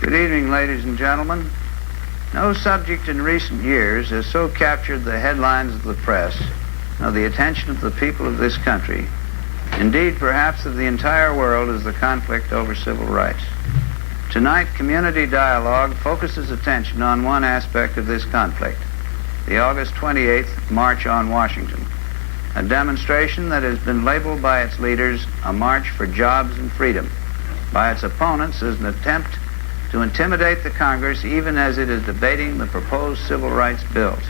Good evening, ladies and gentlemen. No subject in recent years has so captured the headlines of the press, nor the attention of the people of this country, indeed perhaps of the entire world, as the conflict over civil rights. Tonight, Community Dialogue focuses attention on one aspect of this conflict, the August 28th March on Washington, a demonstration that has been labeled by its leaders a march for jobs and freedom, by its opponents as an attempt to intimidate the Congress even as it is debating the proposed civil rights bills.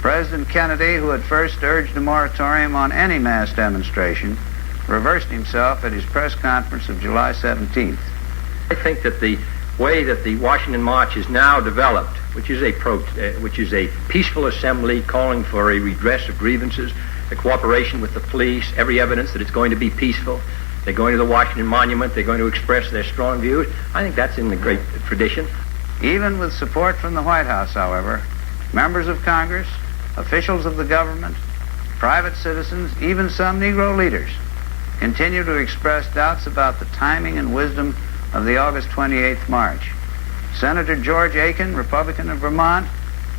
President Kennedy, who had first urged a moratorium on any mass demonstration, reversed himself at his press conference of July 17th. I think that the way that the Washington March is now developed, which is a peaceful assembly calling for a redress of grievances, the cooperation with the police, every evidence that it's going to be peaceful. They're going to the Washington Monument. They're going to express their strong views. I think that's in the great tradition. Even with support from the White House, however, members of Congress, officials of the government, private citizens, even some Negro leaders continue to express doubts about the timing and wisdom of the August 28th march. Senator George Aiken, Republican of Vermont,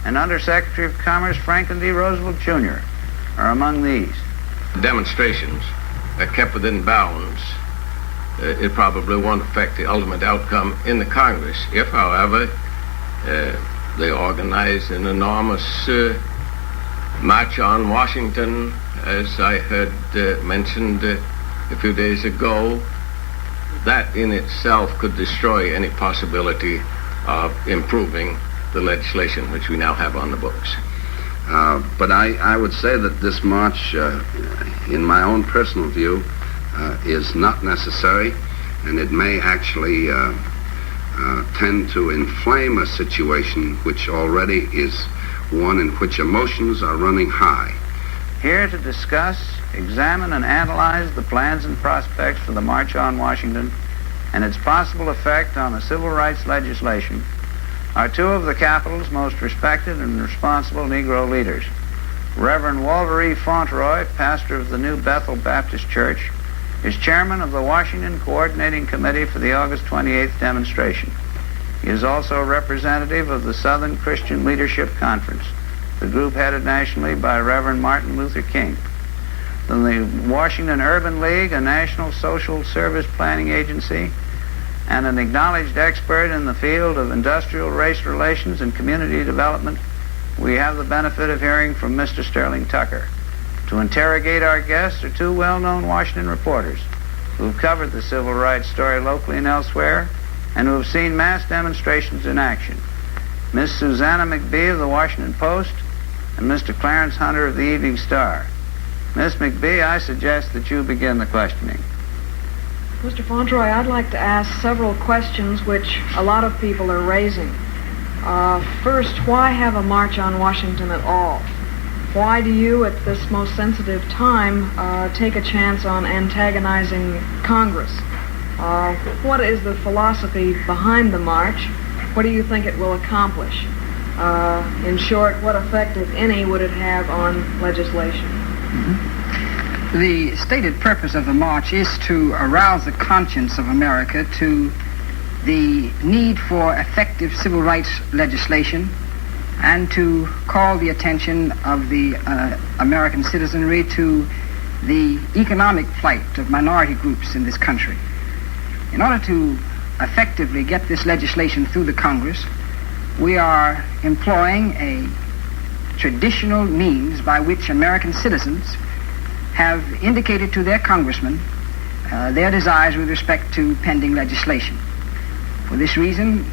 and Undersecretary of Commerce Franklin D. Roosevelt, Jr. are among these. Demonstrations are kept within bounds. It probably won't affect the ultimate outcome in the Congress. If, however, they organize an enormous march on Washington, as I heard mentioned a few days ago, that in itself could destroy any possibility of improving the legislation which we now have on the books. But I would say that this march, in my own personal view, is not necessary, and it may actually tend to inflame a situation which already is one in which emotions are running high. Here to discuss, examine, and analyze the plans and prospects for the March on Washington and its possible effect on the civil rights legislation are two of the Capitol's most respected and responsible Negro leaders. Reverend Walter E. Fauntleroy, pastor of the New Bethel Baptist Church, is chairman of the Washington Coordinating Committee for the August 28th demonstration. He is also a representative of the Southern Christian Leadership Conference, the group headed nationally by Reverend Martin Luther King. The Washington Urban League, a national social service planning agency, and an acknowledged expert in the field of industrial race relations and community development, we have the benefit of hearing from Mr. Sterling Tucker. To interrogate our guests are two well-known Washington reporters who've covered the civil rights story locally and elsewhere and who have seen mass demonstrations in action. Miss Susanna McBee of the Washington Post and Mr. Clarence Hunter of the Evening Star. Miss McBee, I suggest that you begin the questioning. Mr. Fauntleroy, I'd like to ask several questions which a lot of people are raising. First, why have a march on Washington at all? Why do you, at this most sensitive time, take a chance on antagonizing Congress? What is the philosophy behind the march? What do you think it will accomplish? In short, what effect, if any, would it have on legislation? Mm-hmm. The stated purpose of the march is to arouse the conscience of America to the need for effective civil rights legislation and to call the attention of the American citizenry to the economic plight of minority groups in this country. In order to effectively get this legislation through the Congress, we are employing a traditional means by which American citizens have indicated to their congressmen their desires with respect to pending legislation. For this reason,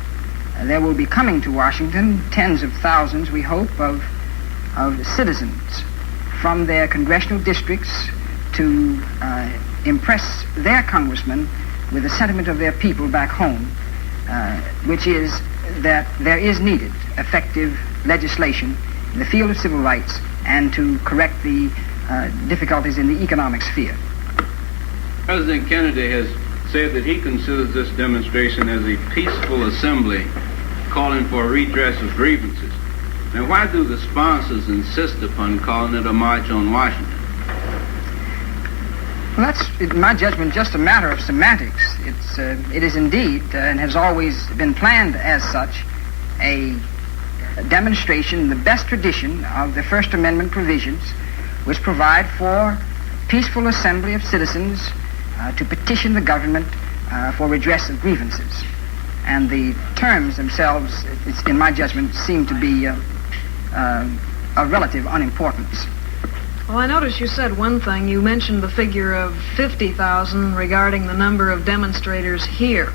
there will be coming to Washington tens of thousands, we hope, of citizens from their congressional districts to impress their congressmen with the sentiment of their people back home, which is that there is needed effective legislation in the field of civil rights and to correct the difficulties in the economic sphere. President Kennedy has said that he considers this demonstration as a peaceful assembly calling for a redress of grievances. Now, why do the sponsors insist upon calling it a march on Washington? Well, that's, in my judgment, just a matter of semantics. It is indeed, and has always been planned as such, a demonstration in the best tradition of the First Amendment provisions, which provide for peaceful assembly of citizens to petition the government for redress of grievances. And the terms themselves, in my judgment, seem to be of relative unimportance. Well, I noticed you said one thing. You mentioned the figure of 50,000 regarding the number of demonstrators here.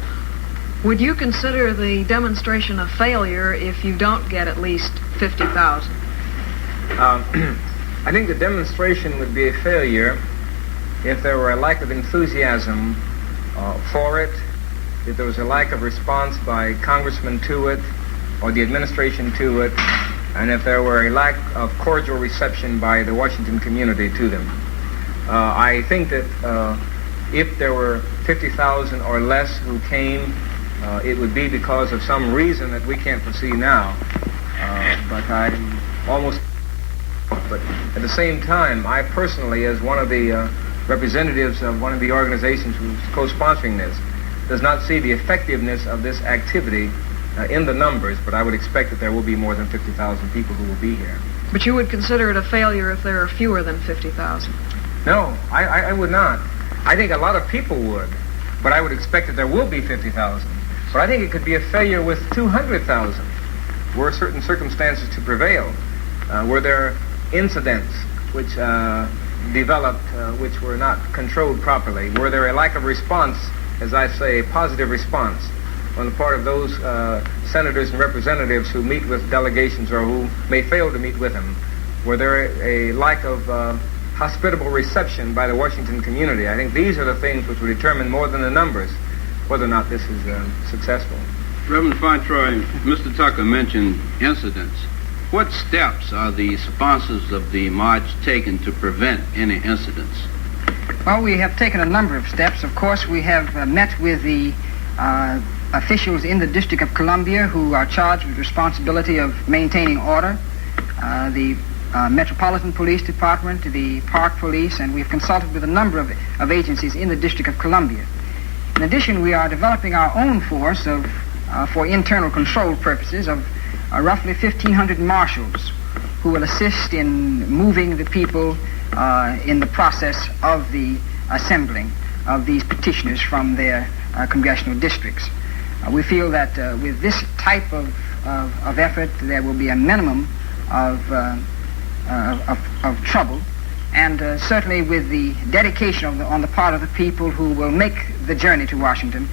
Would you consider the demonstration a failure if you don't get at least 50,000? I think the demonstration would be a failure if there were a lack of enthusiasm for it, if there was a lack of response by congressmen to it or the administration to it, and if there were a lack of cordial reception by the Washington community to them. I think that if there were 50,000 or less who came, it would be because of some reason that we can't foresee now. But I'm almost... But at the same time, I personally, as one of the representatives of one of the organizations who's co-sponsoring this, does not see the effectiveness of this activity in the numbers, but I would expect that there will be more than 50,000 people who will be here. But you would consider it a failure if there are fewer than 50,000? No, I would not. I think a lot of people would, but I would expect that there will be 50,000. But I think it could be a failure with 200,000 were certain circumstances to prevail. Were there incidents which developed which were not controlled properly? Were there a lack of response, as I say, a positive response on the part of those senators and representatives who meet with delegations or who may fail to meet with them? Were there a lack of hospitable reception by the Washington community? I think these are the things which will determine more than the numbers whether or not this is successful. Reverend Fontroy, Mr. Tucker mentioned incidents. What steps are the sponsors of the march taking to prevent any incidents? Well, we have taken a number of steps. Of course, we have met with the officials in the District of Columbia who are charged with responsibility of maintaining order, the Metropolitan Police Department, the Park Police, and we've consulted with a number of agencies in the District of Columbia. In addition, we are developing our own force for internal control purposes of roughly 1,500 marshals who will assist in moving the people in the process of the assembling of these petitioners from their congressional districts. We feel that with this type of effort, there will be a minimum of trouble, and certainly with the dedication on the part of the people who will make the journey to Washington,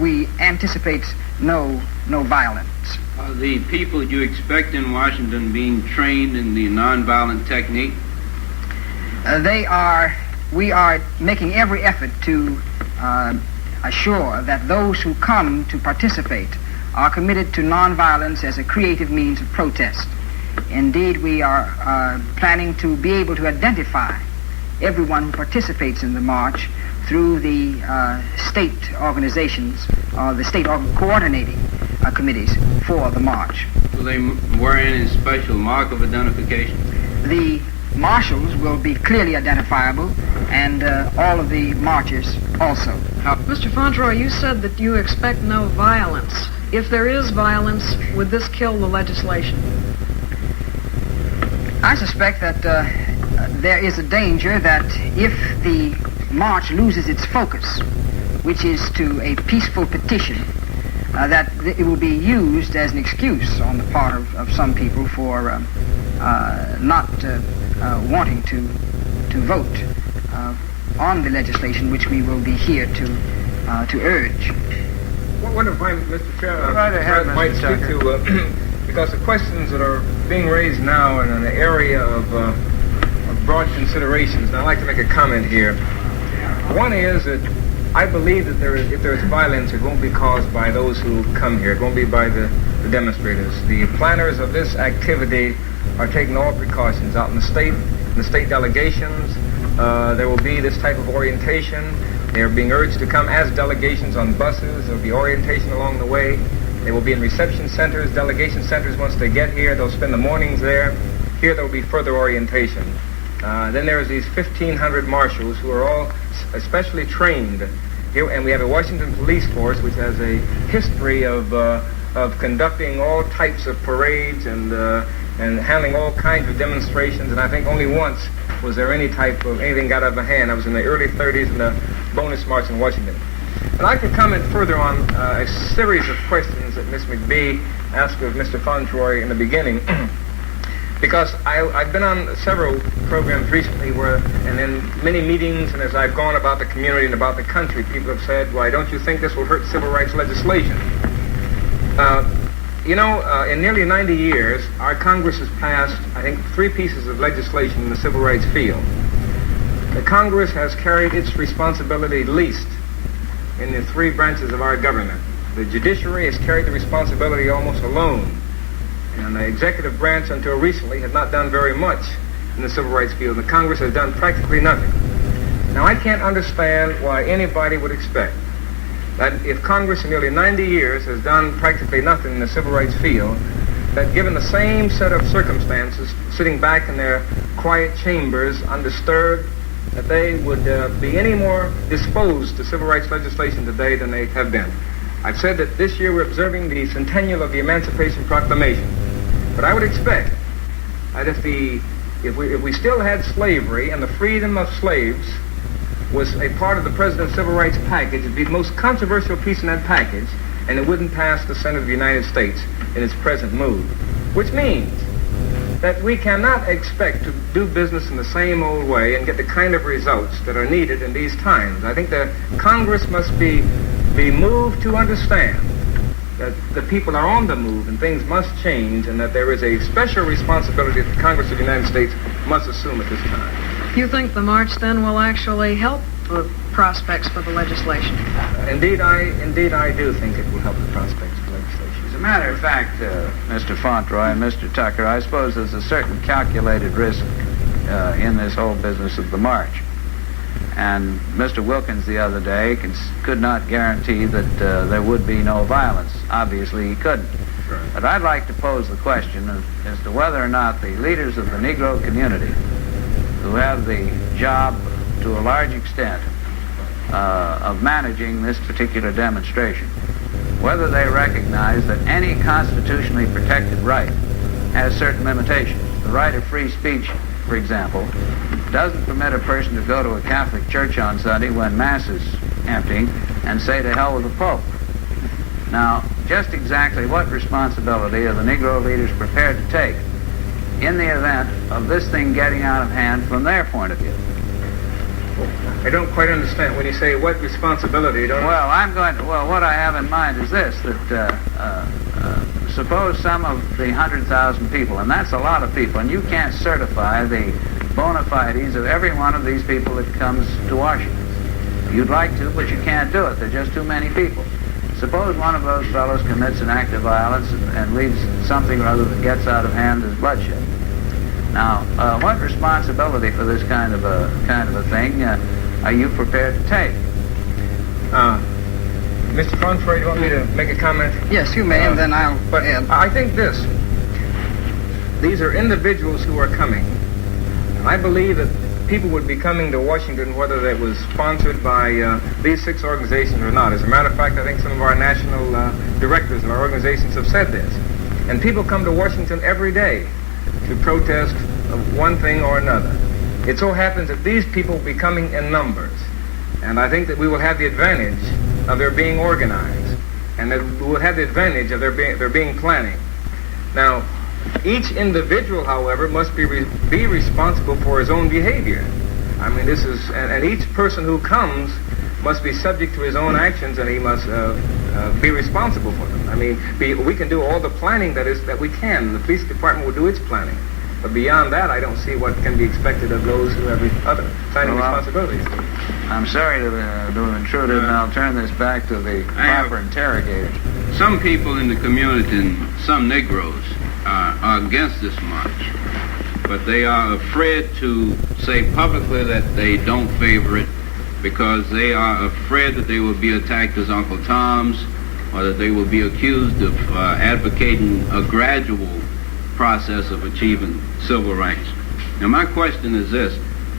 we anticipate no violence. Are the people you expect in Washington being trained in the nonviolent technique? We are making every effort to assure that those who come to participate are committed to nonviolence as a creative means of protest. Indeed, we are planning to be able to identify everyone who participates in the march through the state organizations, the state coordinating committees for the march. Will they wear any special mark of identification? The marshals will be clearly identifiable, and all of the marchers also. Mr. Fontroy, you said that you expect no violence. If there is violence, would this kill the legislation? I suspect that there is a danger that if the march loses its focus, which is to a peaceful petition, that it will be used as an excuse on the part of some people for not wanting to vote on the legislation which we will be here to urge. What if I, Mr. Chair, Right ahead, might Mr. speak Tucker. to, because the questions that are being raised now in an area of broad considerations, and I'd like to make a comment here. One is that I believe that if there's violence, it won't be caused by those who come here. It won't be by the demonstrators. The planners of this activity are taking all precautions out in the state delegations. There will be this type of orientation. They are being urged to come as delegations on buses. There will be orientation along the way. They will be in reception centers, delegation centers. Once they get here, they'll spend the mornings there. Here there will be further orientation. Then there's these 1,500 marshals who are all especially trained here, and we have a Washington police force which has a history of conducting all types of parades and handling all kinds of demonstrations. And I think only once was there anything got out of hand. I was in the early 30s in the bonus march in Washington. I'd like to comment further on a series of questions that Ms. McBee asked of Mr. Fontroy in the beginning. Because I've been on several programs recently and in many meetings, and as I've gone about the community and about the country, people have said, why don't you think this will hurt civil rights legislation? In nearly 90 years, our Congress has passed, I think, 3 pieces of legislation in the civil rights field. The Congress has carried its responsibility least in the 3 branches of our government. The judiciary has carried the responsibility almost alone. And the executive branch, until recently, had not done very much in the civil rights field. The Congress has done practically nothing. Now, I can't understand why anybody would expect that if Congress in nearly 90 years has done practically nothing in the civil rights field, that given the same set of circumstances, sitting back in their quiet chambers, undisturbed, that they would be any more disposed to civil rights legislation today than they have been. I've said that this year we're observing the centennial of the Emancipation Proclamation. But I would expect that if we still had slavery and the freedom of slaves was a part of the President's Civil Rights package, it'd be the most controversial piece in that package, and it wouldn't pass the Senate of the United States in its present mood. Which means that we cannot expect to do business in the same old way and get the kind of results that are needed in these times. I think the Congress must be moved to understand that the people are on the move and things must change, and that there is a special responsibility that the Congress of the United States must assume at this time. You think the march then will actually help the prospects for the legislation? Indeed, I do think it will help the prospects for legislation. As a matter of fact, Mr. Fontroy and Mr. Tucker, I suppose there's a certain calculated risk in this whole business of the march. And Mr. Wilkins the other day could not guarantee that there would be no violence. Obviously, he couldn't. Right. But I'd like to pose the question as to whether or not the leaders of the Negro community, who have the job to a large extent of managing this particular demonstration, whether they recognize that any constitutionally protected right has certain limitations. The right of free speech, for example, doesn't permit a person to go to a Catholic church on Sunday when Mass is emptying and say to hell with the Pope. Now, just exactly what responsibility are the Negro leaders prepared to take in the event of this thing getting out of hand from their point of view? I don't quite understand when you say what responsibility. Well, what I have in mind is this, that suppose some of the 100,000 people, and that's a lot of people, and you can't certify the bona fides of every one of these people that comes to Washington. You'd like to, but you can't do it. There are just too many people. Suppose one of those fellows commits an act of violence and leaves something or other that gets out of hand as bloodshed. Now, what responsibility for this kind of a thing are you prepared to take? Mr. Fonfrey, you want me to make a comment? Yes, you may, and then I'll... But I think this. These are individuals who are coming. And I believe that people would be coming to Washington whether that was sponsored by these 6 organizations or not. As a matter of fact, I think some of our national directors of our organizations have said this. And people come to Washington every day to protest one thing or another. It so happens that these people will be coming in numbers. And I think that we will have the advantage of their being organized, and that we will have the advantage of their being planning. Now, each individual, however, must be responsible for his own behavior. I mean, this is, and each person who comes must be subject to his own actions, and he must be responsible for them. I mean, we can do all the planning that we can. The police department will do its planning. But beyond that, I don't see what can be expected of those who have other planning responsibilities. I'm sorry to have intruded, and I'll turn this back to the proper interrogator. Some people in the community, and some Negroes, are against this march, but they are afraid to say publicly that they don't favor it because they are afraid that they will be attacked as Uncle Toms, or that they will be accused of advocating a gradual process of achieving civil rights. Now, my question is this.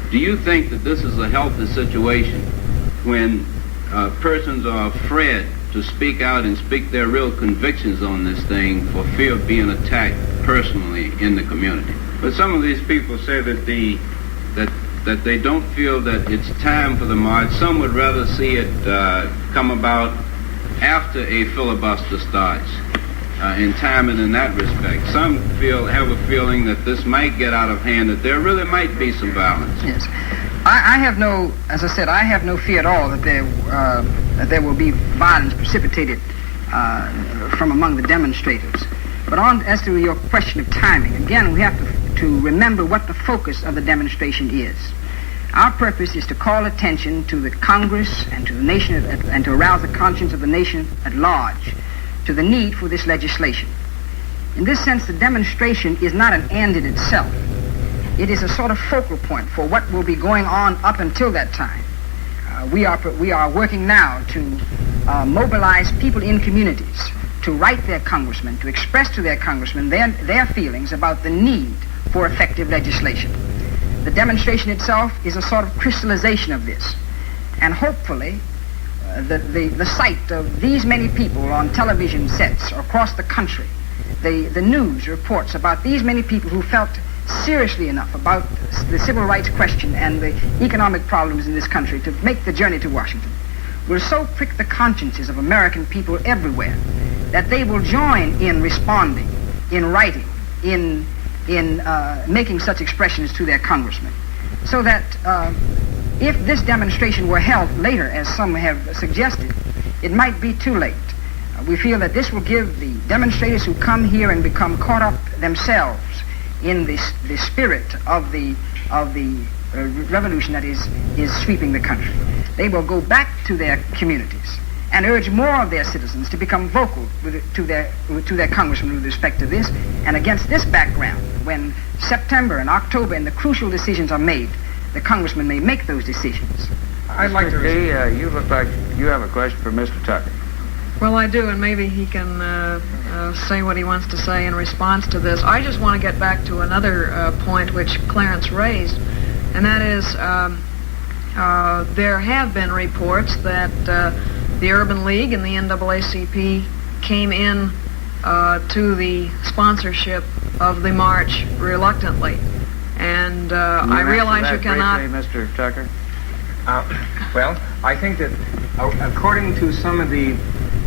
Do Do you think that this is a healthy situation when persons are afraid to speak out and speak their real convictions on this thing for fear of being attacked personally in the community? But some of these people say that that they don't feel that it's time for the march. Some would rather see it come about after a filibuster starts, in timing in that respect. Some have a feeling that this might get out of hand, that there really might be some violence. Yes. I have no, as I said, I have no fear at all that there will be violence precipitated from among the demonstrators. But as to your question of timing, again, we have to remember what the focus of the demonstration is. Our purpose is to call attention to the Congress and to the nation, and to arouse the conscience of the nation at large to the need for this legislation. In this sense, the demonstration is not an end in itself. It is a sort of focal point for what will be going on up until that time. We are working now to mobilize people in communities to write their congressmen, to express to their congressmen their feelings about the need for effective legislation. The demonstration itself is a sort of crystallization of this. And hopefully, the sight of these many people on television sets across the country, the news reports about these many people who felt seriously enough about the civil rights question and the economic problems in this country to make the journey to Washington, will so prick the consciences of American people everywhere that they will join in responding, in writing, in making such expressions to their congressmen. So that if this demonstration were held later, as some have suggested, it might be too late. We feel that this will give the demonstrators who come here and become caught up themselves in the spirit of the revolution that is sweeping the country. They will go back to their communities and urge more of their citizens to become vocal to their congressmen with respect to this. And against this background, when September and October and the crucial decisions are made, the congressmen may make those decisions. I'd like to... you look like you have a question for Mr. Tucker. Well, I do, and maybe he can say what he wants to say in response to this. I just want to get back to another point which Clarence raised, and that is there have been reports that the Urban League and the NAACP came in to the sponsorship of the march reluctly. And I realize you cannot... Briefly, Mr. Tucker? Well, I think that according to some of the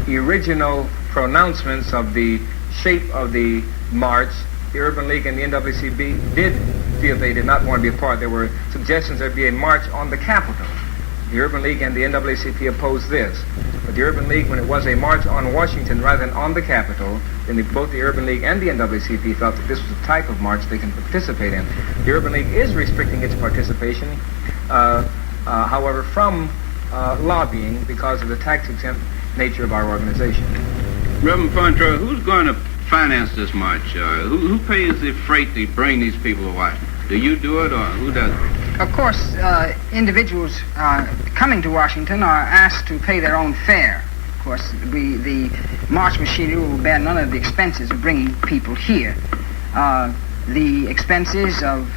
original pronouncements of the shape of the march, the Urban League and the NAACP did feel they did not want to be a part. There were suggestions there be a march on the Capitol. The Urban League and the NAACP opposed this. But the Urban League, when it was a march on Washington rather than on the Capitol, then both the Urban League and the NAACP felt that this was a type of march they can participate in. The Urban League is restricting its participation, however, from lobbying because of the tax-exempt nature of our organization. Reverend Fontroy, who's going to finance this march? Who pays the freight to bring these people to Washington? Do you do it, or who does it? Of course, individuals coming to Washington are asked to pay their own fare. Of course, the march machinery will bear none of the expenses of bringing people here. The expenses of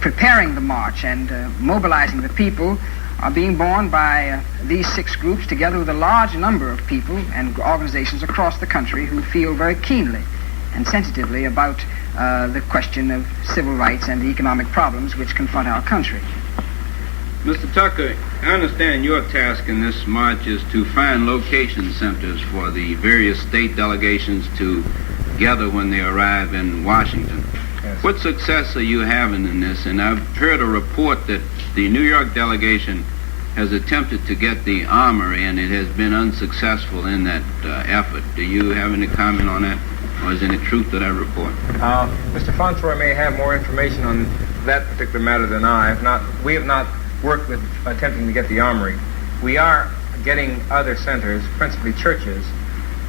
preparing the march and mobilizing the people are being borne by these 6 groups, together with a large number of people and organizations across the country who feel very keenly and sensitively about the question of civil rights and the economic problems which confront our country. Mr. Tucker, I understand your task in this march is to find location centers for the various state delegations to gather when they arrive in Washington. Yes. What success are you having in this? And I've heard a report that the New York delegation has attempted to get the Armory, and it has been unsuccessful in that effort. Do you have any comment on that? Or is any truth to that report? Mr. Fontroy may have more information on that particular matter than I. We have not worked with attempting to get the Armory. We are getting other centers, principally churches.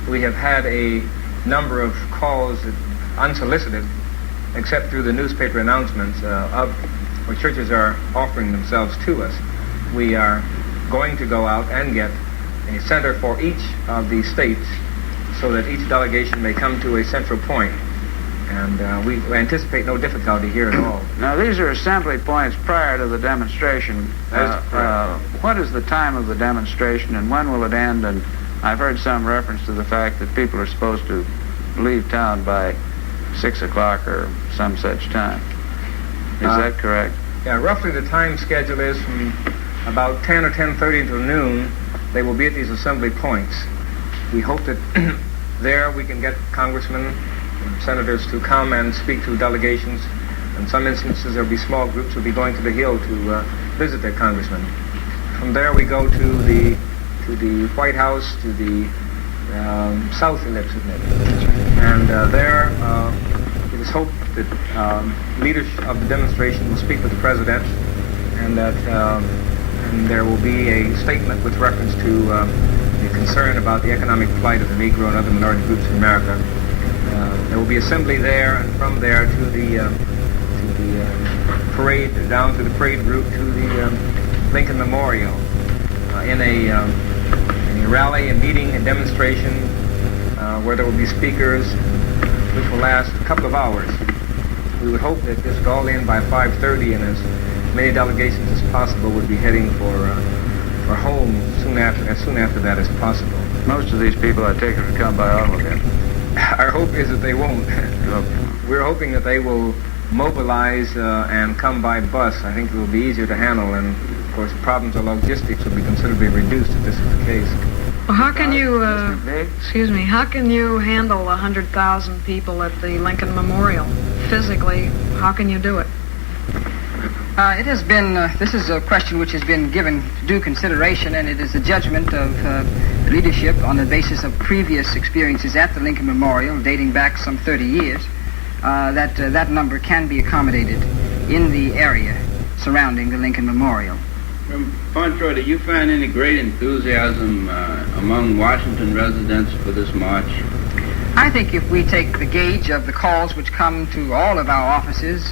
We have had a number of calls, unsolicited, except through the newspaper announcements of where churches are offering themselves to us. We are going to go out and get a center for each of the states so that each delegation may come to a central point. And we anticipate no difficulty here at all. Now, these are assembly points prior to the demonstration. That is correct. What is the time of the demonstration, and when will it end? And I've heard some reference to the fact that people are supposed to leave town by 6 o'clock or some such time. Is that correct? Yeah, roughly the time schedule is from about 10 or 10:30 until noon. They will be at these assembly points. We hope that there we can get congressmen and senators to come and speak to delegations. In some instances, there will be small groups who will be going to the Hill to visit their congressmen. From there, we go to the White House, to the South Ellipse, isn't it? And there, it is hoped that leaders of the demonstration will speak with the president, and that and there will be a statement with reference to the concern about the economic plight of the Negro and other minority groups in America. There will be assembly there, and from there to the parade, down to the parade route to the Lincoln Memorial, in a rally, a meeting, a demonstration where there will be speakers, which will last a couple of hours. We would hope that this would all end by 5:30, and as many delegations as possible would be heading for home as soon after that as possible. Most of these people, I take it, would come by automobile. Our hope is that they won't. We're hoping that they will mobilize and come by bus. I think it will be easier to handle, and of course problems of logistics will be considerably reduced if this is the case. Well, how can you, how can you handle 100,000 people at the Lincoln Memorial? Physically, how can you do it? It has been, this is a question which has been given due consideration, and it is a judgment of leadership on the basis of previous experiences at the Lincoln Memorial dating back some 30 years, that that number can be accommodated in the area surrounding the Lincoln Memorial. Fontroy, do you find any great enthusiasm among Washington residents for this march? I think if we take the gauge of the calls which come to all of our offices,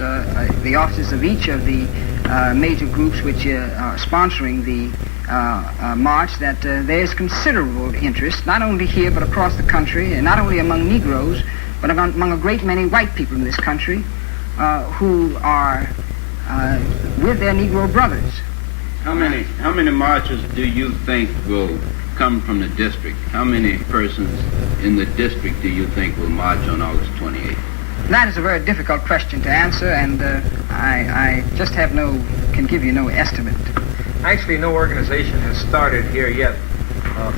the offices of each of the major groups which are sponsoring the march, that there's considerable interest, not only here but across the country, and not only among Negroes, but among a great many white people in this country who are with their Negro brothers. How many marchers do you think will come from the district? How many persons in the district do you think will march on August 28th? That is a very difficult question to answer, and I just can give you no estimate. Actually, no organization has started here yet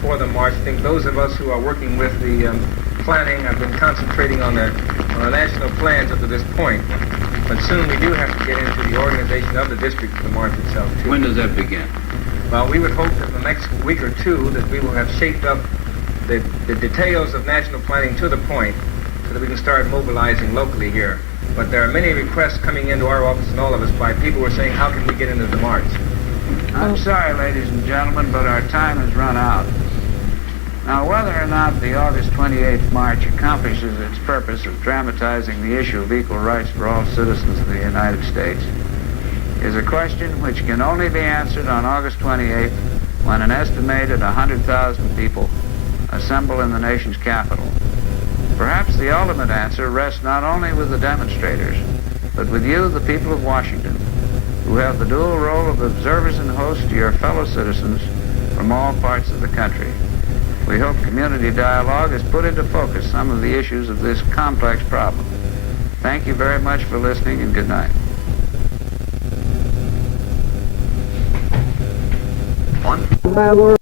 for the march. I think those of us who are working with the planning have been concentrating on the national plans up to this point. But soon we do have to get into the organization of the district for the march itself, too. When does that begin? Well, we would hope that in the next week or two that we will have shaped up the details of national planning to the point so that we can start mobilizing locally here. But there are many requests coming into our office and all of us by people who are saying, how can we get into the march? I'm sorry, ladies and gentlemen, but our time has run out. Now, whether or not the August 28th march accomplishes its purpose of dramatizing the issue of equal rights for all citizens of the United States is a question which can only be answered on August 28th when an estimated 100,000 people assemble in the nation's capital. Perhaps the ultimate answer rests not only with the demonstrators, but with you, the people of Washington, who have the dual role of observers and hosts to your fellow citizens from all parts of the country. We hope community dialogue has put into focus some of the issues of this complex problem. Thank you very much for listening, and good night. One.